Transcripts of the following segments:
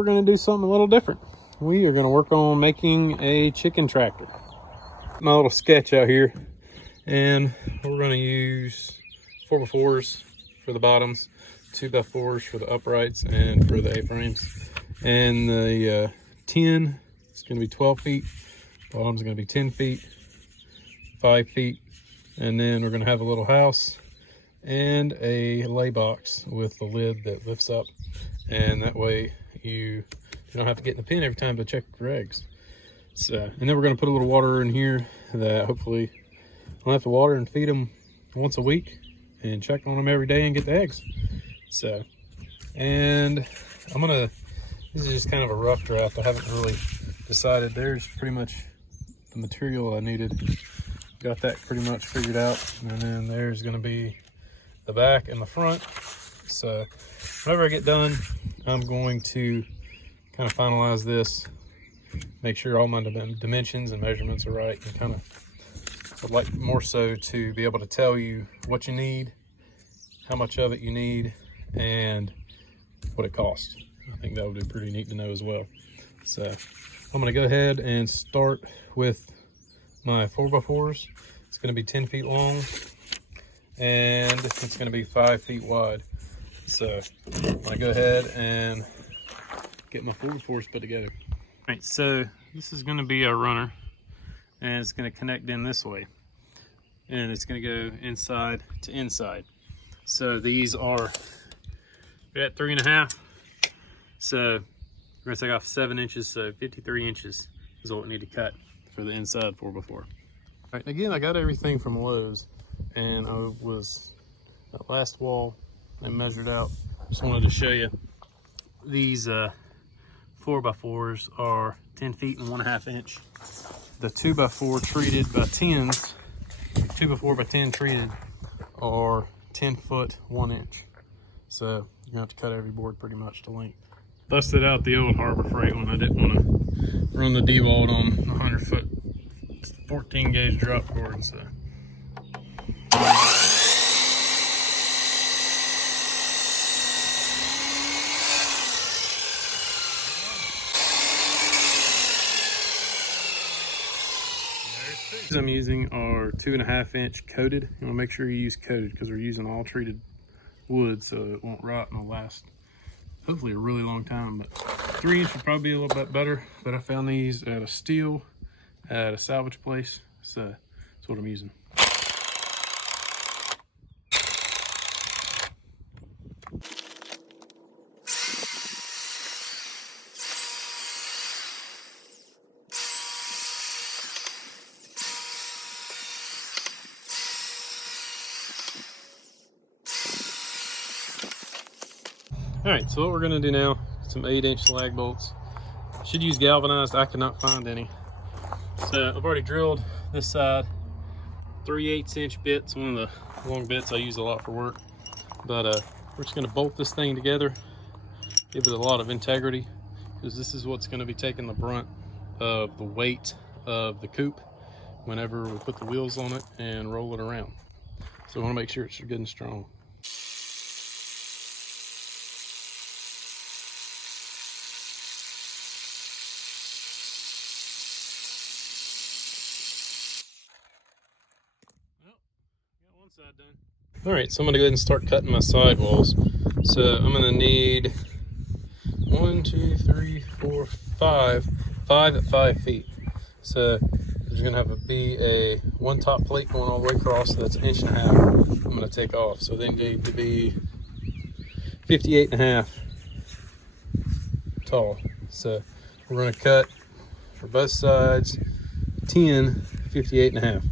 we're going to do something a little different. We are going to work on making a chicken tractor. My little sketch out here, and we're going to use 4x4s for the bottoms, 2x4s for the uprights and for the A-frames, and the 10 is going to be 12 feet, bottom's going to be 10 feet, 5 feet, and then we're going to have a little house and a lay box with the lid that lifts up, and that way you don't have to get in the pen every time to check for eggs. So, and then we're going to put a little water in here that hopefully I'll have to water and feed them once a week and check on them every day and get the eggs. So, and this is just kind of a rough draft. I haven't really decided. There's pretty much the material I needed. Got that pretty much figured out. And then there's going to be the back and the front. So whenever I get done, I'm going to kind of finalize this, make sure all my dimensions and measurements are right, and kind of would like more so to be able to tell you what you need, how much of it you need, and what it costs. I think that would be pretty neat to know as well. So I'm going to go ahead and start with my 4x4s. It's going to be 10 feet long and it's going to be 5 feet wide. So I'm going to go ahead and get my 4x4s put together. All right, so this is going to be our runner, and it's going to connect in this way, and it's going to go inside to inside. So these are at 3.5. So we're going to take off 7 inches, so 53 inches is what we need to cut for the inside 4x4. All right, again, I got everything from Lowe's, and I was that last wall I measured out. Just wanted to show you these 4x4s are 10 feet and 1.5 inch. The 2x4 treated by 10s, 2x4 by 10 treated, are 10 foot 1 inch. So you're gonna have to cut every board pretty much to length. Busted out the old Harbor Freight one. I didn't want to run the D-walt on 100 foot 14 gauge drop cord. So I'm using are 2.5 inch coated. You want to make sure you use coated because we're using all treated wood, so it won't rot and it'll last hopefully a really long time. But 3 inch would probably be a little bit better, but I found these at a steel at a salvage place, so that's what I'm using. All right, so what we're gonna do now, some 8-inch slag bolts. Should use galvanized, I cannot find any. So I've already drilled this side, 3/8 inch bits, one of the long bits I use a lot for work. But we're just gonna bolt this thing together, give it a lot of integrity, because this is what's gonna be taking the brunt of the weight of the coop whenever we put the wheels on it and roll it around. So I wanna make sure it's good and strong. Side done. All right, so I'm gonna go ahead and start cutting my sidewalls. So I'm gonna need 1, 2, 3, 4, 5 at 5 feet. So there's gonna have to be a one top plate going all the way across, so that's 1.5 inches. I'm gonna take off. So they need to be 58.5 tall. So we're gonna cut for both sides 10 58.5.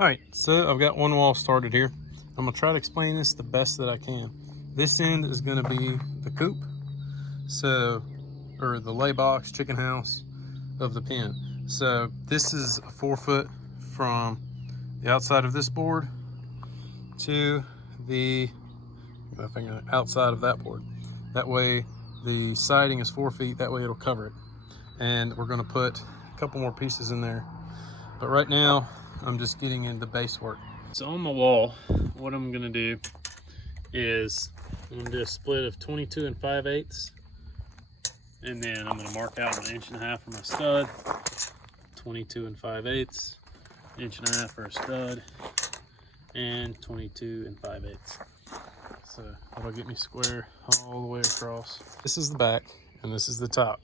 All right, so I've got one wall started here. I'm gonna try to explain this the best that I can. This end is gonna be the coop, so, or the lay box, chicken house of the pen. So this is a 4 foot from the outside of this board to the outside of that board. That way the siding is 4 feet, that way it'll cover it. And we're gonna put a couple more pieces in there. But right now, I'm just getting into base work. So on the wall, what I'm gonna do is I'm gonna do a split of 22 and 5/8, and then I'm gonna mark out 1.5 inches for my stud, 22 and 5/8, 1.5 inches for a stud, and 22 and 5/8. So that'll get me square all the way across. This is the back and this is the top.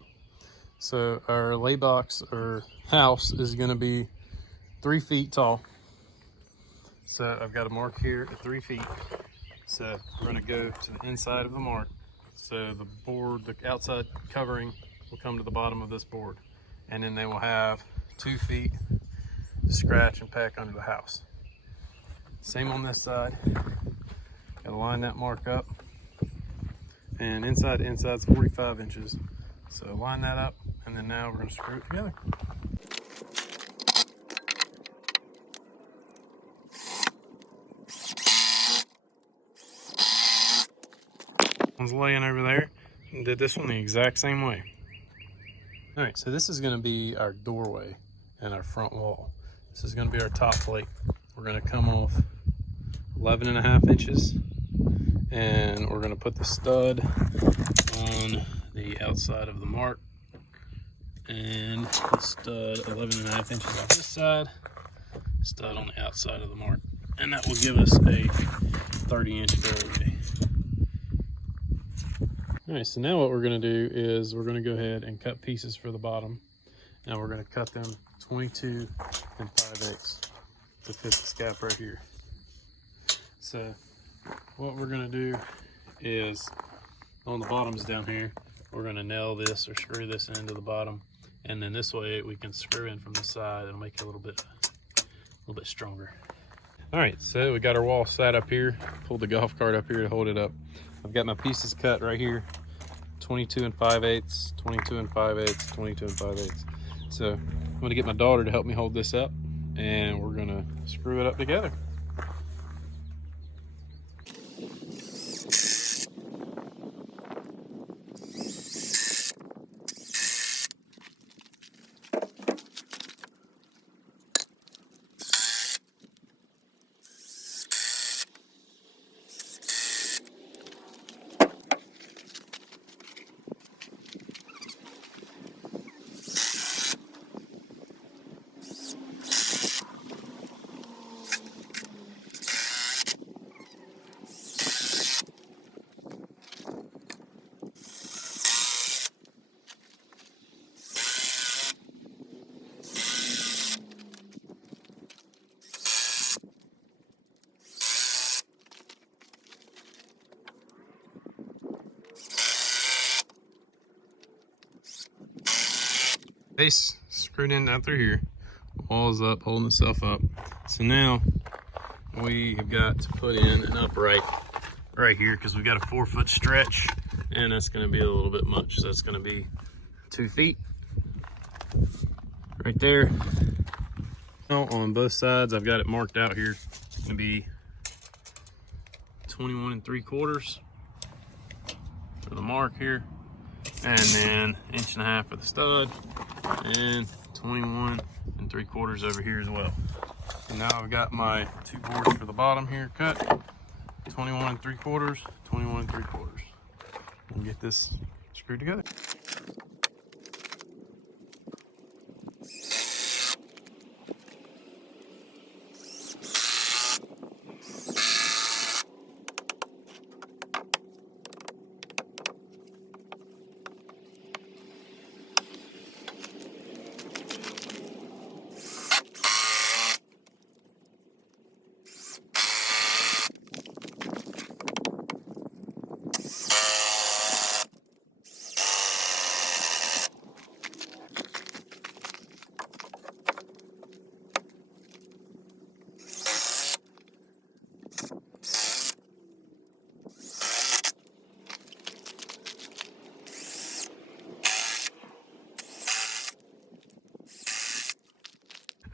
So our lay box or house is gonna be 3 feet tall. So I've got a mark here at 3 feet. So we're gonna go to the inside of the mark. So the board, the outside covering will come to the bottom of this board. And then they will have 2 feet to scratch and pack under the house. Same on this side. Gotta line that mark up. And inside to inside's 45 inches. So line that up, and then now we're gonna screw it together. One's laying over there, and did this one the exact same way. All right, so this is gonna be our doorway and our front wall. This is gonna be our top plate. We're gonna come off 11.5 inches, and we're gonna put the stud on the outside of the mark, and the stud 11.5 inches on this side, stud on the outside of the mark, and that will give us a 30-inch doorway. All right, so now what we're gonna do is we're gonna go ahead and cut pieces for the bottom. Now we're gonna cut them 22 and 5/8 to fit the scap right here. So what we're gonna do is on the bottoms down here, we're gonna nail this or screw this into the bottom, and then this way we can screw in from the side. It'll make it a little bit stronger. All right, so we got our wall set up here. Pulled the golf cart up here to hold it up. I've got my pieces cut right here, 22 and 5/8, 22 and 5/8, 22 and 5/8. So I'm gonna get my daughter to help me hold this up, and we're gonna screw it up together. Base screwed in down through here. Wall is up, holding itself up. So now we have got to put in an upright right here because we've got a 4 foot stretch, and that's going to be a little bit much. So that's going to be 2 feet right there. Now on both sides, I've got it marked out here. It's going to be 21 3/4 for the mark here, and then 1.5 inches for the stud, and 21 3/4 over here as well. And now I've got my 2 boards for the bottom here cut, 21 3/4, 21 3/4. And get this screwed together.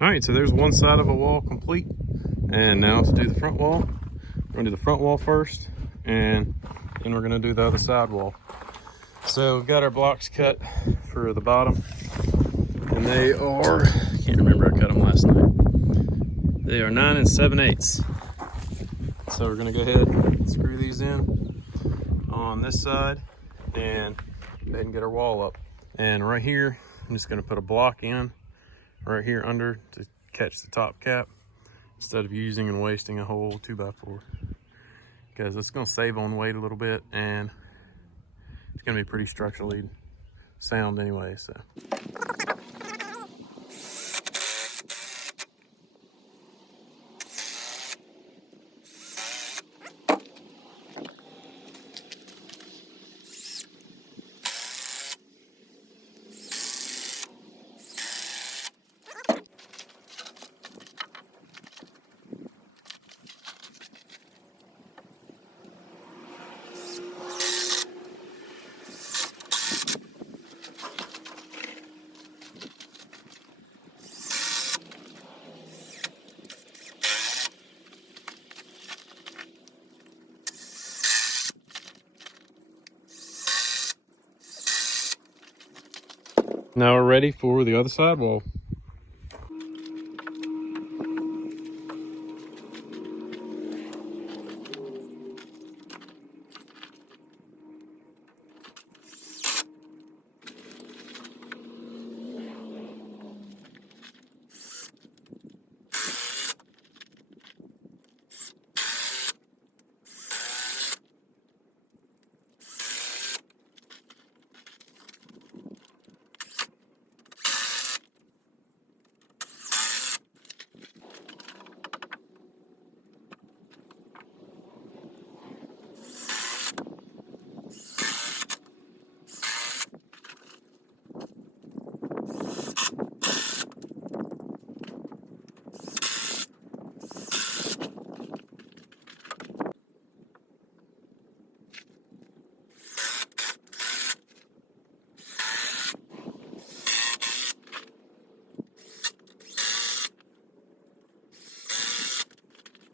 All right, so there's one side of a wall complete. And now to do the front wall, we're gonna do the front wall first, and then we're gonna do the other side wall. So we've got our blocks cut for the bottom, and they are, I can't remember, I cut them last night. They are 9 7/8. So we're gonna go ahead and screw these in on this side and go ahead and get our wall up. And right here, I'm just gonna put a block in right here under to catch the top cap, instead of using and wasting a whole 2x4, because it's going to save on weight a little bit, and it's going to be pretty structurally sound anyway. So now we're ready for the other side wall.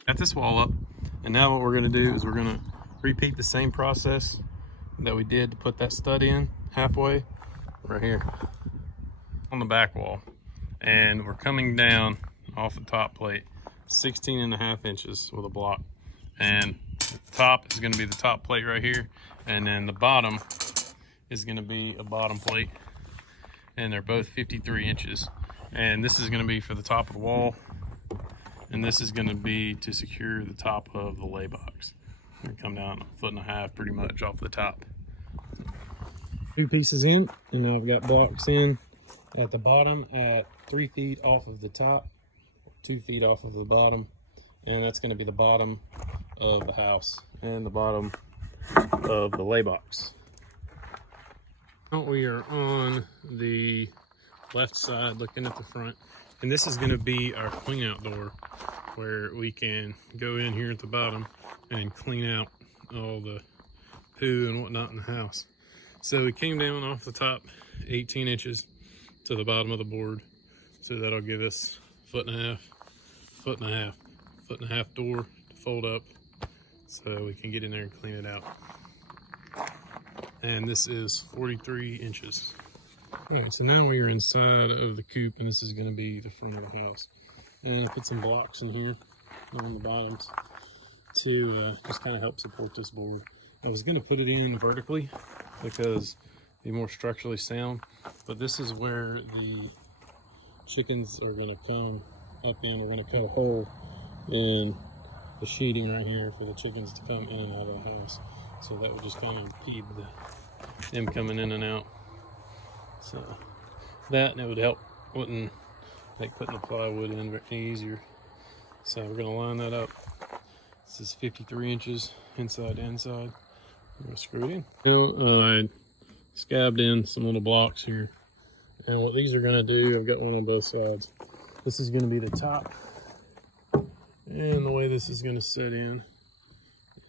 Got this wall up, and now what we're going to do is we're going to repeat the same process that we did to put that stud in halfway right here on the back wall. And we're coming down off the top plate 16.5 inches with a block, and the top is going to be the top plate right here, and then the bottom is going to be a bottom plate, and they're both 53 inches. And this is going to be for the top of the wall, and this is going to be to secure the top of the lay box. Gonna come down 1.5 feet pretty much off the top. 2 pieces in, and now I've got blocks in at the bottom at 3 feet off of the top, 2 feet off of the bottom, and that's going to be the bottom of the house and the bottom of the lay box. Now we are on the left side looking at the front, and this is going to be our clean out door, where we can go in here at the bottom and clean out all the poo and whatnot in the house. So we came down off the top 18 inches to the bottom of the board, so that'll give us 1.5 foot door to fold up, so we can get in there and clean it out. And this is 43 inches. All right, so now we are inside of the coop, and this is going to be the front of the house. And I'm going to put some blocks in here on the bottoms to just kind of help support this board. I was going to put it in vertically because it'd be more structurally sound, but this is where the chickens are going to come up in. We're going to cut a hole in the sheeting right here for the chickens to come in and out of the house. So that would just kind of impede them coming in and out. So that, and it would help, wouldn't make putting the plywood in very easier. So we're going to line that up. This is 53 inches inside to inside. I'm going to screw it in. I scabbed in some little blocks here, and what these are going to do, I've got one on both sides. This is going to be the top, and the way this is going to set in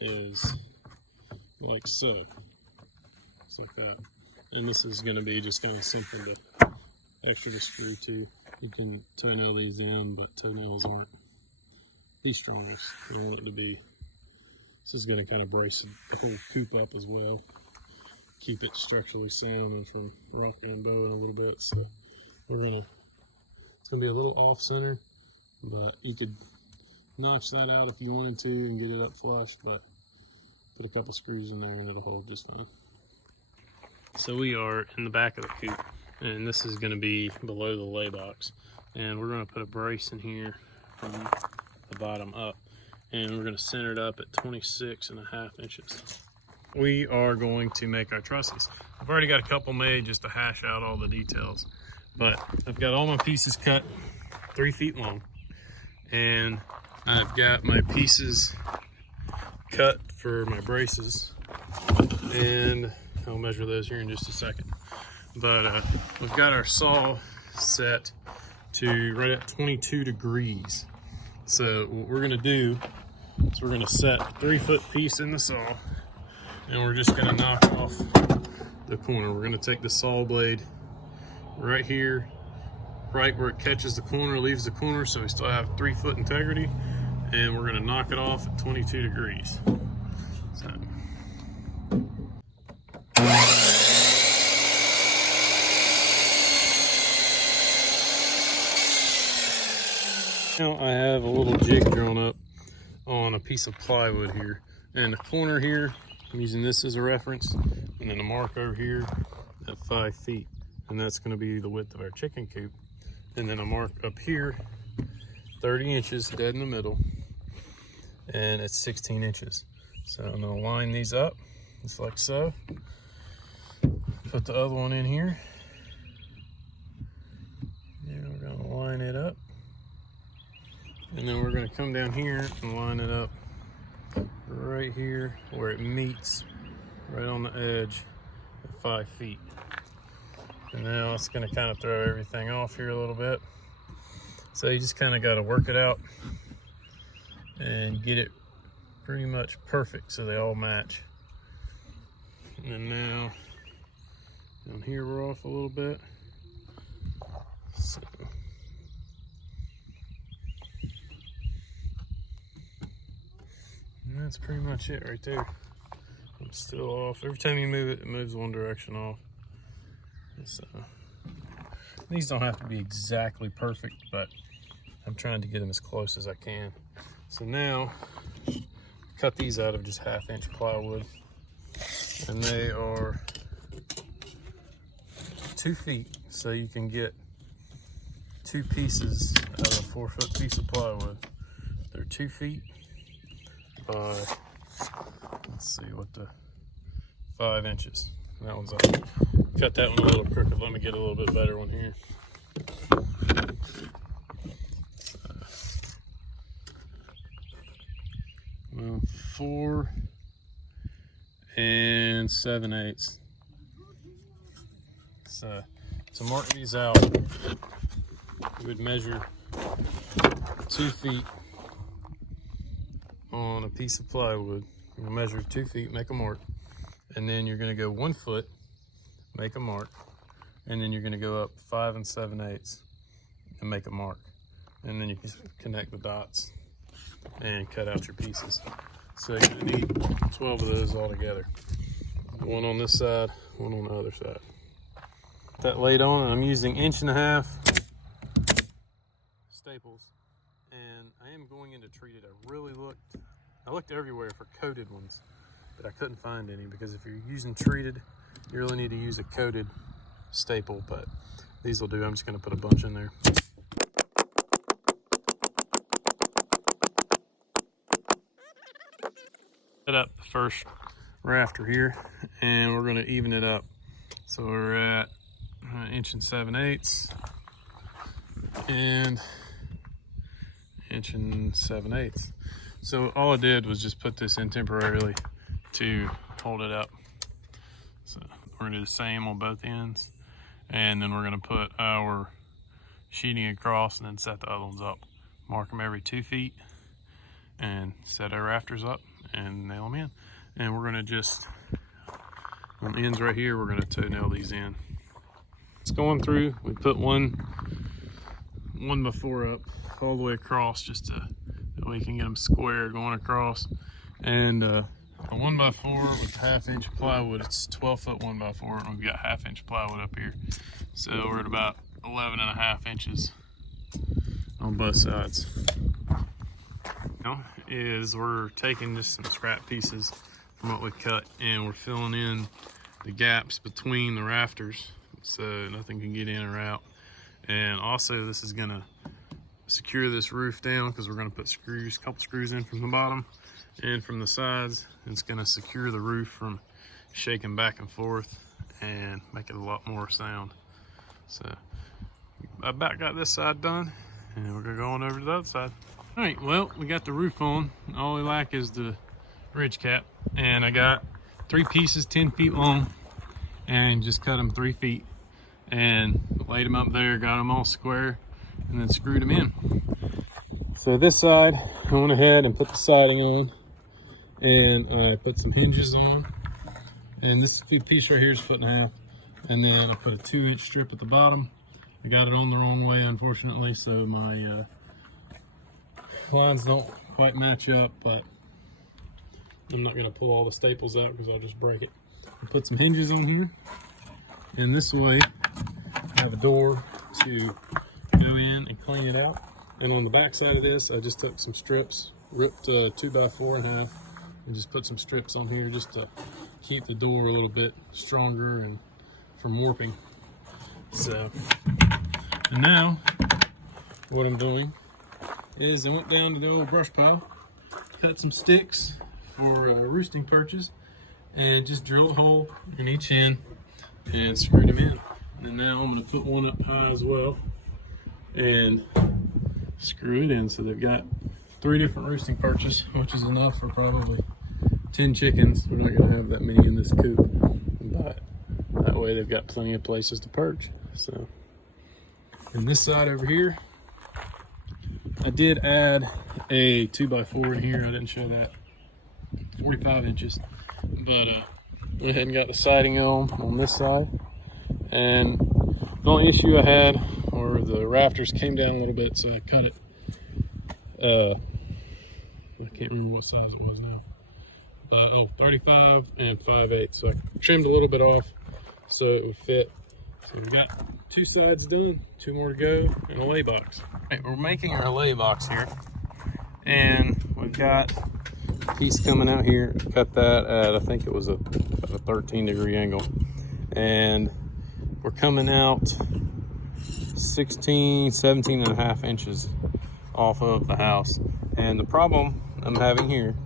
is like so. Just like that. And this is going to be just kind of something to extra to screw to. You can toenail these in, but toenails aren't the strongest. You want it to be. This is going to kind of brace the whole coop up as well. Keep it structurally sound and from rocking and bowing a little bit. So it's gonna be a little off center, but you could notch that out if you wanted to and get it up flush, but put a couple screws in there and it'll hold just fine. So we are in the back of the coop, and this is gonna be below the lay box. And we're gonna put a brace in here from the bottom up, and we're gonna center it up at 26.5 inches. We are going to make our trusses. I've already got a couple made just to hash out all the details, but I've got all my pieces cut 3 feet long, and I've got my pieces cut for my braces, and I'll measure those here in just a second. But we've got our saw set to right at 22 degrees. So what we're gonna do is we're gonna set a 3-foot piece in the saw, and we're just gonna knock off the corner. We're gonna take the saw blade right here, right where it catches the corner, leaves the corner, so we still have 3-foot integrity, and we're gonna knock it off at 22 degrees. So. Now I have a little jig drawn up on a piece of plywood here, and the corner here, I'm using this as a reference, and then a mark over here at 5 feet, and that's going to be the width of our chicken coop. And then a mark up here, 30 inches dead in the middle, and it's 16 inches. So I'm going to line these up just like so. Put the other one in here, and we're going to line it up, and then we're going to come down here and line it up right here where it meets right on the edge at 5 feet. And now it's going to kind of throw everything off here a little bit. So you just kind of got to work it out and get it pretty much perfect so they all match. And now down here we're off a little bit. So and that's pretty much it right there. I'm still off. Every time you move it, it moves one direction off. So these don't have to be exactly perfect, but I'm trying to get them as close as I can. So now, cut these out of just 1/2 inch plywood, and they are 2 feet, so you can get 2 pieces out of a 4-foot piece of plywood. They're 2 feet by, let's see what the 5 inches. That one's up. Cut that one a little crooked. Let me get a little bit better one here. Well, 4 7/8. So to mark these out, you would measure 2 feet on a piece of plywood. You'll measure 2 feet, make a mark, and then you're going to go 1 foot, make a mark, and then you're going to go up 5 7/8 and make a mark, and then you can connect the dots and cut out your pieces. So you're going to need 12 of those all together. One on this side, one on the other side. That laid on, and I'm using 1.5 inch staples, and I am going into treated. I looked everywhere for coated ones, but I couldn't find any, because if you're using treated, you really need to use a coated staple, but these will do. I'm just going to put a bunch in there. Set up the first rafter here, and we're going to even it up. So we're at 1 7/8 and 1 7/8. So all I did was just put this in temporarily to hold it up. So we're gonna do the same on both ends, and then we're gonna put our sheeting across and then set the other ones up. Mark them every 2 feet and set our rafters up and nail them in. And we're gonna just, on the ends right here, we're gonna toe nail these in. It's going through, we put one 1x4 up all the way across, just to that way you can get them square going across. And a 1x4 with 1/2-inch plywood, it's 12-foot 1x4, and we've got 1/2-inch plywood up here. So we're at about 11.5 inches on both sides. Now is we're taking just some scrap pieces from what we cut, and we're filling in the gaps between the rafters so nothing can get in or out. And also this is gonna secure this roof down because we're gonna put screws, a couple screws in from the bottom and from the sides. It's gonna secure the roof from shaking back and forth and make it a lot more sound. So I about got this side done, and we're gonna go on over to the other side. All right, well, we got the roof on. All we lack is the ridge cap, and I got 3 pieces 10 feet long and just cut them 3 feet and laid them up there, got them all square, and then screwed them in. So this side, I went ahead and put the siding on, and I put some hinges on, and this piece right here is 1.5 feet, and then I put a 2-inch strip at the bottom. I got it on the wrong way, unfortunately, so my lines don't quite match up, but I'm not going to pull all the staples out because I'll just break it. I put some hinges on here, and this way I have a door to go in and clean it out. And on the back side of this, I just took some strips, ripped 2x4 in half, and just put some strips on here just to keep the door a little bit stronger and from warping. So, and now what I'm doing is I went down to the old brush pile, cut some sticks for roosting perches, and just drilled a hole in each end and screwed them in. And now I'm going to put one up high as well and screw it in. So they've got 3 different roosting perches, which is enough for probably 10 chickens. We're not going to have that many in this coop, but that way they've got plenty of places to perch. So, and this side over here, I did add a 2x4 in here. I didn't show that. 45 inches, but went ahead and got the siding on this side. And the only issue I had were the rafters came down a little bit, so I cut it. I can't remember what size it was now. 35 and 5/8. So I trimmed a little bit off so it would fit. So we got 2 sides done, 2 more to go, and a lay box. All right, we're making our lay box here, and we've got a piece coming out here. Cut that at, I think it was a 13-degree angle, and we're coming out 17.5 inches off of the house. And the problem I'm having here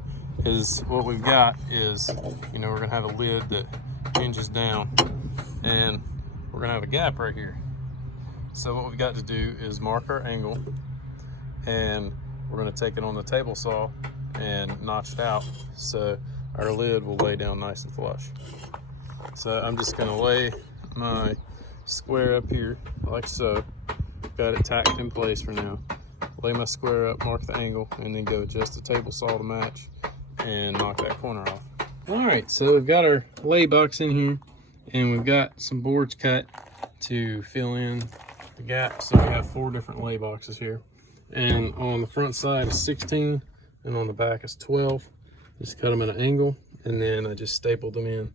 is what we've got is, you know, we're gonna have a lid that hinges down, and we're gonna have a gap right here. So what we've got to do is mark our angle, and we're gonna take it on the table saw and notch it out so our lid will lay down nice and flush. So I'm just gonna lay my square up here like so. Got it tacked in place for now. Lay my square up, mark the angle, and then go adjust the table saw to match and knock that corner off. All right, so we've got our lay box in here, and we've got some boards cut to fill in the gaps. So we have 4 different lay boxes here, and on the front side is 16, and on the back is 12. Just cut them at an angle, and then I just stapled them in.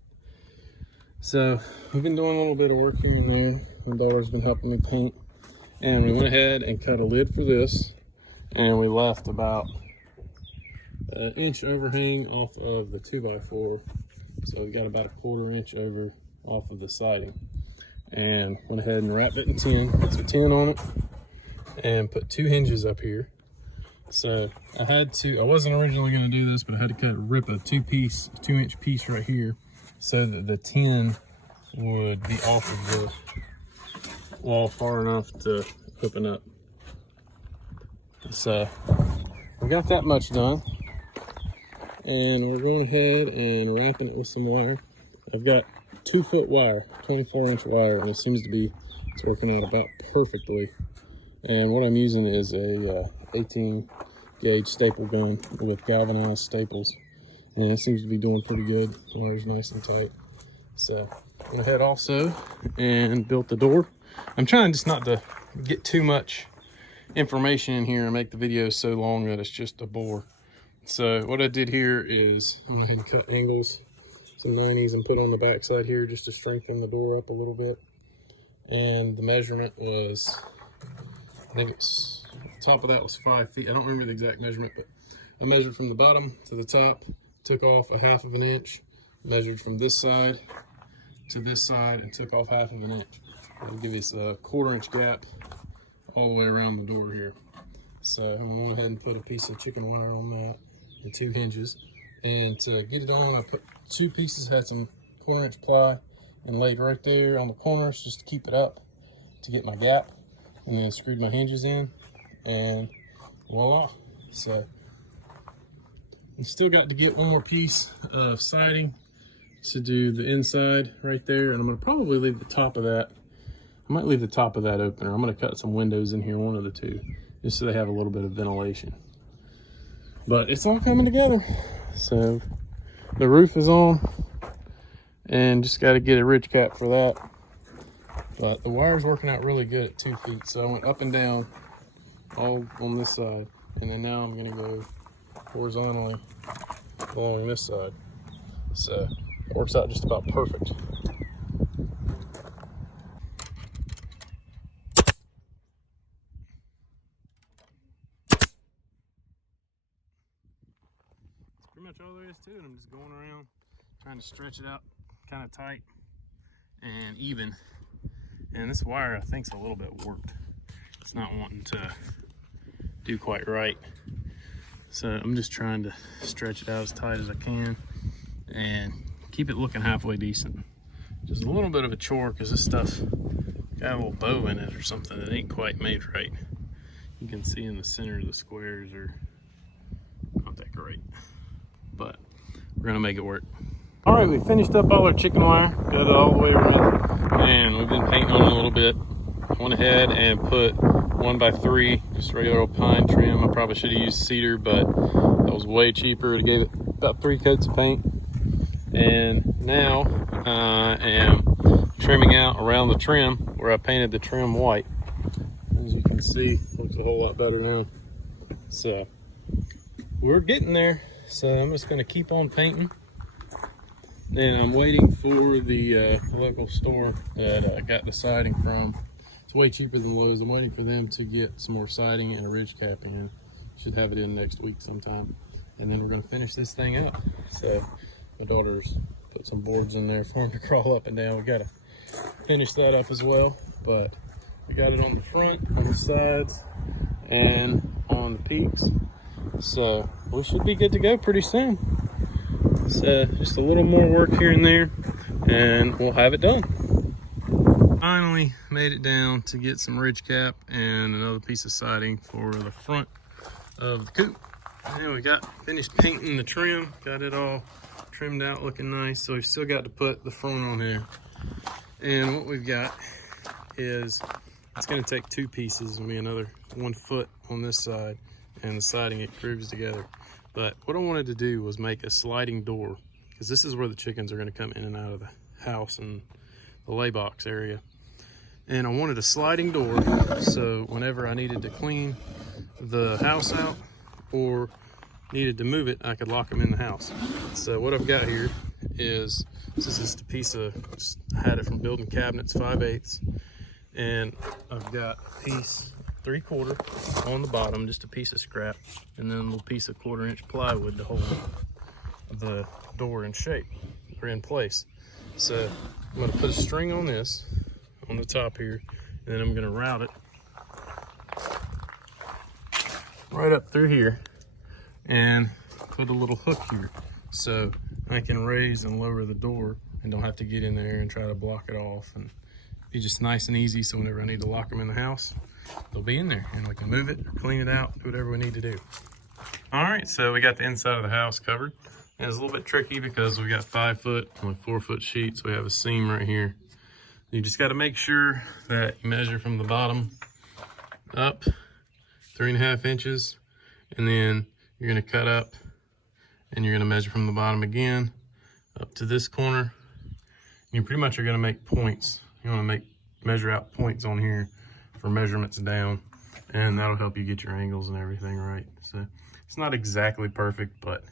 So we've been doing a little bit of work here and there. My daughter's been helping me paint, and we went ahead and cut a lid for this, and we left about an inch overhang off of the 2x4. So we got about a 1/4 inch over off of the siding, and went ahead and wrapped it in tin, put some tin on it, and put 2 hinges up here. So I wasn't originally going to do this, but I had to rip a 2-inch piece right here so that the tin would be off of the wall far enough to open up. So we got that much done, and we're going ahead and wrapping it with some wire. I've got 2-foot wire, 24-inch wire, and it's working out about perfectly. And what I'm using is a 18 gauge staple gun with galvanized staples, and it seems to be doing pretty good. The wire's nice and tight. So I went ahead also and built the door. I'm trying just not to get too much information in here and make the video so long that it's just a bore. So what I did here is I'm gonna go ahead and cut angles, some 90s, and put on the back side here just to strengthen the door up a little bit. And the measurement was, I think it's, top of that was 5 feet. I don't remember the exact measurement, but I measured from the bottom to the top, took off a 1/2 inch, measured from this side to this side, and took off 1/2 inch. It'll give us a 1/4 inch gap all the way around the door here. So I'm gonna go ahead and put a piece of chicken wire on that, the 2 hinges. And to get it on, I put 2 pieces, had some 1/4 inch ply, and laid right there on the corners just to keep it up to get my gap. And then screwed my hinges in, and voila. So I still got to get one more piece of siding to do the inside right there, and I'm gonna probably leave the top of that. I might leave the top of that open, or I'm gonna cut some windows in here, one of the two, just so they have a little bit of ventilation. But it's all coming together. So the roof is on, and just got to get a ridge cap for that. But the wire's working out really good at 2 feet, so I went up and down all on this side, and then now I'm gonna go horizontally along this side. So it works out just about perfect. Pretty much all there is to it. I'm just going around trying to stretch it out kind of tight and even. And this wire, I think, is a little bit warped. It's not wanting to do quite right. So I'm just trying to stretch it out as tight as I can and keep it looking halfway decent. Just a little bit of a chore because this stuff got a little bow in it or something that ain't quite made right. You can see in the center of the squares are not that great, but we're gonna make it work. All right, we finished up all our chicken wire, got it all the way around, and we've been painting on it a little bit. Went ahead and put 1x3, just regular old pine trim. I probably should have used cedar, but that was way cheaper. It gave it about 3 coats of paint. And now I am trimming out around the trim where I painted the trim white. As you can see, it looks a whole lot better now. So we're getting there. So I'm just gonna keep on painting. Then I'm waiting for the local store that I got the siding from. It's way cheaper than Lowe's. I'm waiting for them to get some more siding and a ridge cap in. Should have it in next week sometime. And then we're gonna finish this thing up. So my daughter's put some boards in there for him to crawl up and down. We gotta finish that up as well. But we got it on the front, on the sides, and on the peaks. So we should be good to go pretty soon. So just a little more work here and there, and we'll have it done. Finally made it down to get some ridge cap and another piece of siding for the front of the coop. And we got finished painting the trim, got it all trimmed out looking nice. So we've still got to put the front on here. And what we've got is, it's gonna take 2 pieces, it'll be another 1 foot on this side, and the siding, it grooves together. But what I wanted to do was make a sliding door, because this is where the chickens are going to come in and out of the house and the lay box area. And I wanted a sliding door, so whenever I needed to clean the house out or needed to move it, I could lock them in the house. So what I've got here is, this is just a piece of, just had it from building cabinets, 5/8, and I've got a piece 3/4 on the bottom, just a piece of scrap, and then a little piece of 1/4 inch plywood to hold the door in shape or in place. So I'm going to put a string on this on the top here, and then I'm going to route it right up through here and put a little hook here so I can raise and lower the door and don't have to get in there and try to block it off, and be just nice and easy. So whenever I need to lock them in the house, they'll be in there and we can move it or clean it out, do whatever we need to do. All right, so we got the inside of the house covered. And it's a little bit tricky because we got 5 foot on 4 foot sheets. We have a seam right here. You just got to make sure that you measure from the bottom up 3.5 inches, and then you're going to cut up and you're going to measure from the bottom again up to this corner. And you pretty much are going to make points. You want to measure out points on here for measurements down. and that'll help you get your angles and everything right. So it's not exactly perfect, but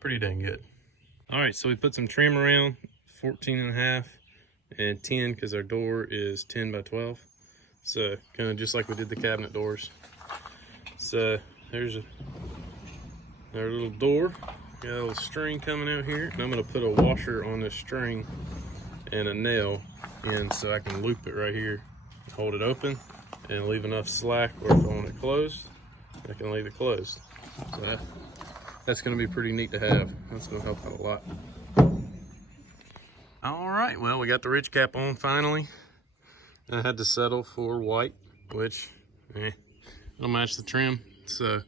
pretty dang good. All right, so we put some trim around, 14.5 and 10, because our door is 10 by 12. So kind of just like we did the cabinet doors. So there's our little door. Got a little string coming out here, and I'm gonna put a washer on this string and a nail in so I can loop it right here, hold it open, and leave enough slack, or if I want it closed, I can leave it closed. So that's gonna be pretty neat to have. That's gonna help out a lot. All right, well, we got the ridge cap on finally. I had to settle for white, which it'll match the trim. So,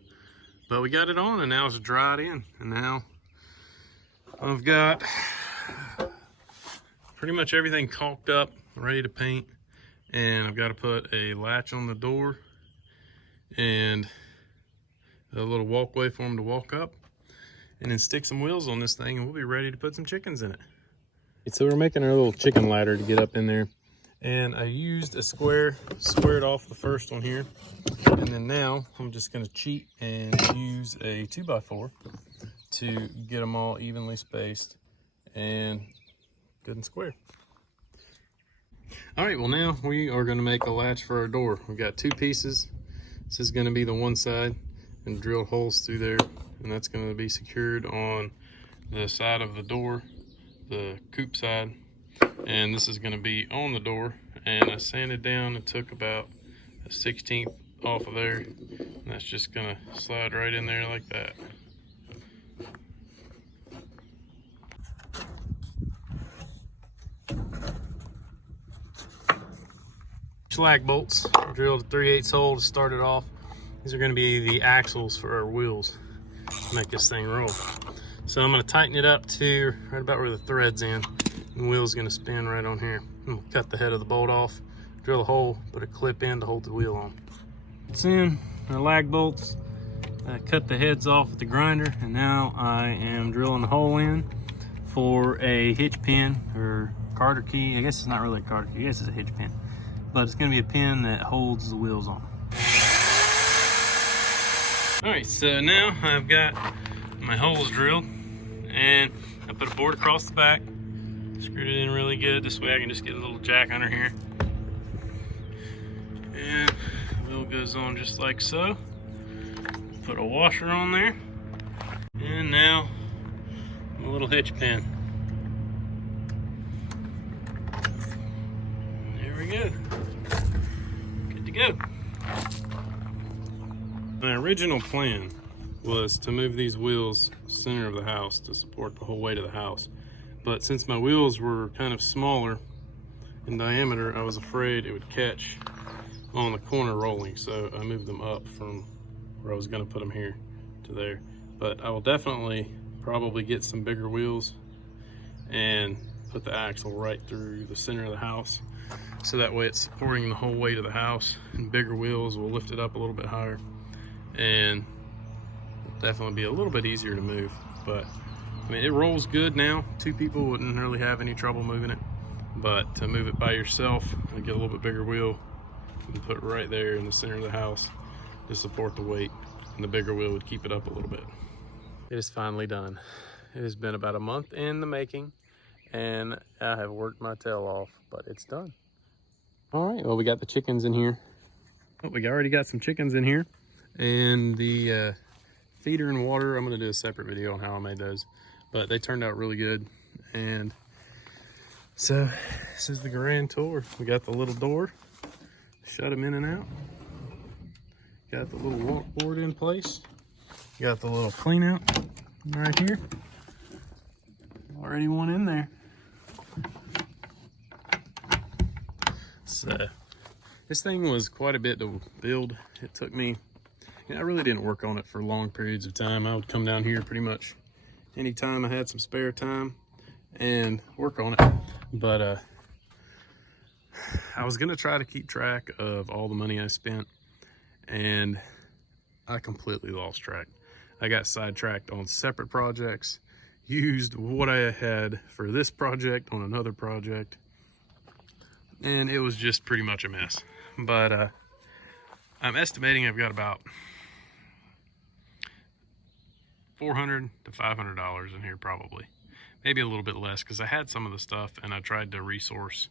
but we got it on, and now it's dried in. And now I've got pretty much everything caulked up, ready to paint. And I've got to put a latch on the door and a little walkway for them to walk up, and then stick some wheels on this thing, and we'll be ready to put some chickens in it. So we're making our little chicken ladder to get up in there. And I used a squared off the first one here. And then now I'm just gonna cheat and use a 2x4 to get them all evenly spaced and good and square. All right, well, now we are gonna make a latch for our door. We've got 2 pieces. This is gonna be the one side, and drill holes through there. And that's gonna be secured on the side of the door, the coop side. And this is going to be on the door, and I sanded down and took about a 1/16 off of there, and that's just going to slide right in there like that. Slag bolts, drilled a 3/8 hole to start it off. These are going to be the axles for our wheels to make this thing roll. So I'm going to tighten it up to right about where the thread's in. And the wheel's gonna spin right on here. And we'll cut the head of the bolt off, drill a hole, put a clip in to hold the wheel on. It's in our lag bolts. I cut the heads off with the grinder, and now I am drilling a hole in for a hitch pin or carter key. I guess it's not really a carter key, I guess it's a hitch pin. But it's gonna be a pin that holds the wheels on. All right, so now I've got my holes drilled, and I put a board across the back. Screwed it in really good. This way I can just get a little jack under here. And the wheel goes on just like so. Put a washer on there. And now a little hitch pin. There we go. Good to go. My original plan was to move these wheels center of the house to support the whole weight of the house. But since my wheels were kind of smaller in diameter, I was afraid it would catch on the corner rolling. So I moved them up from where I was gonna put them here to there. But I will definitely probably get some bigger wheels and put the axle right through the center of the house. So that way it's supporting the whole weight of the house, and bigger wheels will lift it up a little bit higher. And it'll definitely be a little bit easier to move. But I mean, it rolls good now. 2 people wouldn't really have any trouble moving it, but to move it by yourself and get a little bit bigger wheel and put it right there in the center of the house to support the weight, and the bigger wheel would keep it up a little bit. It is finally done. It has been about a month in the making, and I have worked my tail off, but it's done. All right, well, we got the chickens in here. Oh, we already got some chickens in here, and the feeder and water, I'm gonna do a separate video on how I made those. But they turned out really good. And so this is the grand tour. We got the little door, shut them in and out. Got the little walk board in place. Got the little clean out right here. Already one in there. So this thing was quite a bit to build. It took me, I really didn't work on it for long periods of time. I would come down here pretty much anytime I had some spare time and work on it. But I was gonna try to keep track of all the money I spent, and I completely lost track. I got sidetracked on separate projects, used what I had for this project on another project, and it was just pretty much a mess. But I'm estimating I've got about $400 to $500 in here probably. Maybe a little bit less because I had some of the stuff and I tried to resource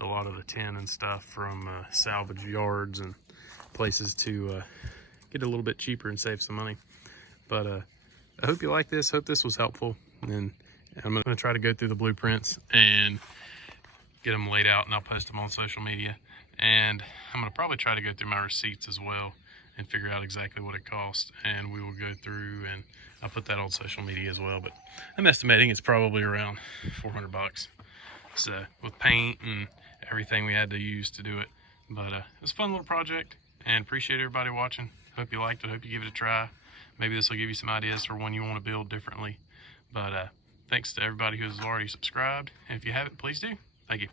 a lot of the tin and stuff from salvage yards and places to get it a little bit cheaper and save some money. But I hope you like this. Hope this was helpful. And I'm going to try to go through the blueprints and get them laid out, and I'll post them on social media. And I'm going to probably try to go through my receipts as well and figure out exactly what it costs, and we will go through and I'll put that on social media as well. But I'm estimating it's probably around 400 bucks. So with paint and everything we had to use to do it. But it was a fun little project, and appreciate everybody watching. Hope you liked it. Hope you give it a try. Maybe this will give you some ideas for one you want to build differently. But thanks to everybody who has already subscribed. And if you haven't, please do. Thank you.